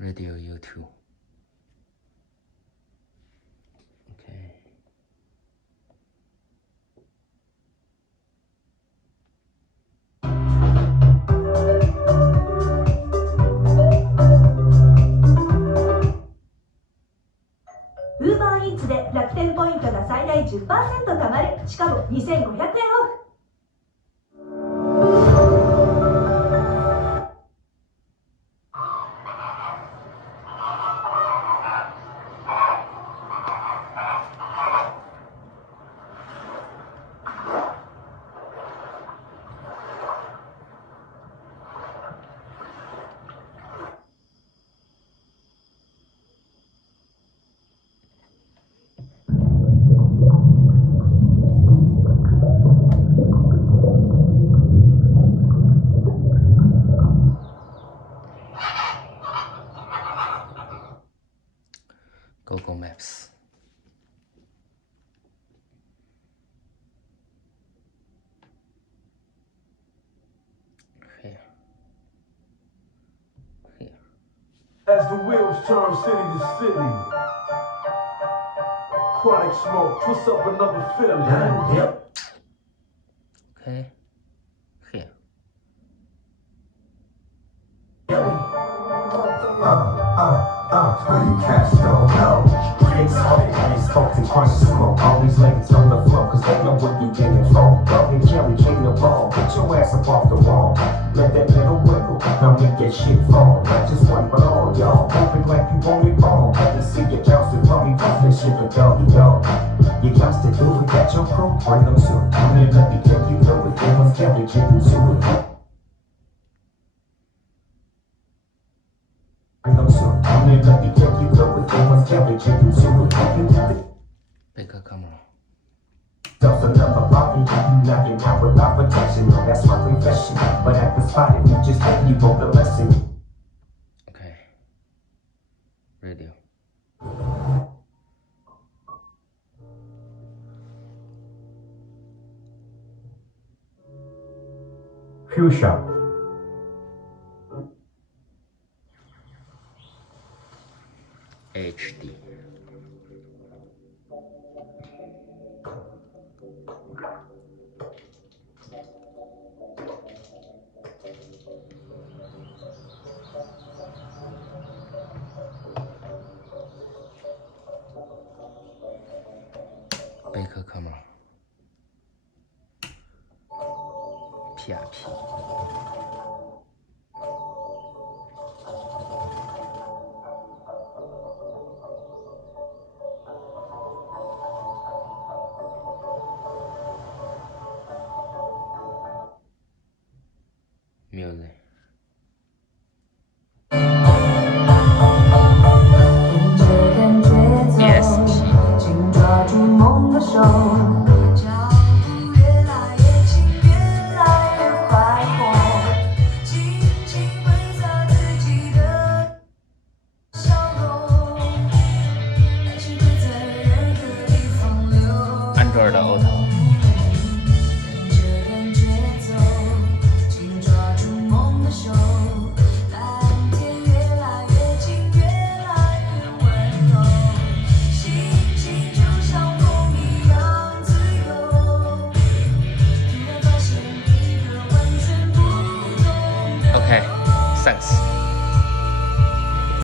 Radio U2. Okay. Uber Eats で楽天ポイントが最大 10% 貯まる。しかも2500円オフ。Google Maps. Here. As the wheels turn city to city, chronic smoke twists up another feeling. Yep. Okay. Here. Where you catch don't know. It's always folks and chronic smoke. Always ladies on the floor, cause they know what you getting for. Go and carry king the ball. Get your ass up off the wall. Let that little wiggle. Now make that shit fall. Not just one, but all y'all. Moving like you want it all. Had to see your bouncing from me. Pump that shit, but doggy dog. You got to do it. Got your crew. Bring them to it. Come in, let me take you through it. Give them carry king to it. Bigger camera. Just another body, you knocking out without protection. That's my confession. But at the spot, if you just let you go the lesson. Okay. Radio. Fuchsia. HD. Bigger camera. PRP. Music. Yes. 请抓住梦的手，脚步越来越轻，越来越快活，紧紧挥洒自己的笑容，爱情会在任何地方流。Android Auto. 跟着感觉走，请抓住梦的手，蓝天越来越近，越来越温柔，心情就像风一样自由。突然发现一个完全不同的 Okay. Thanks.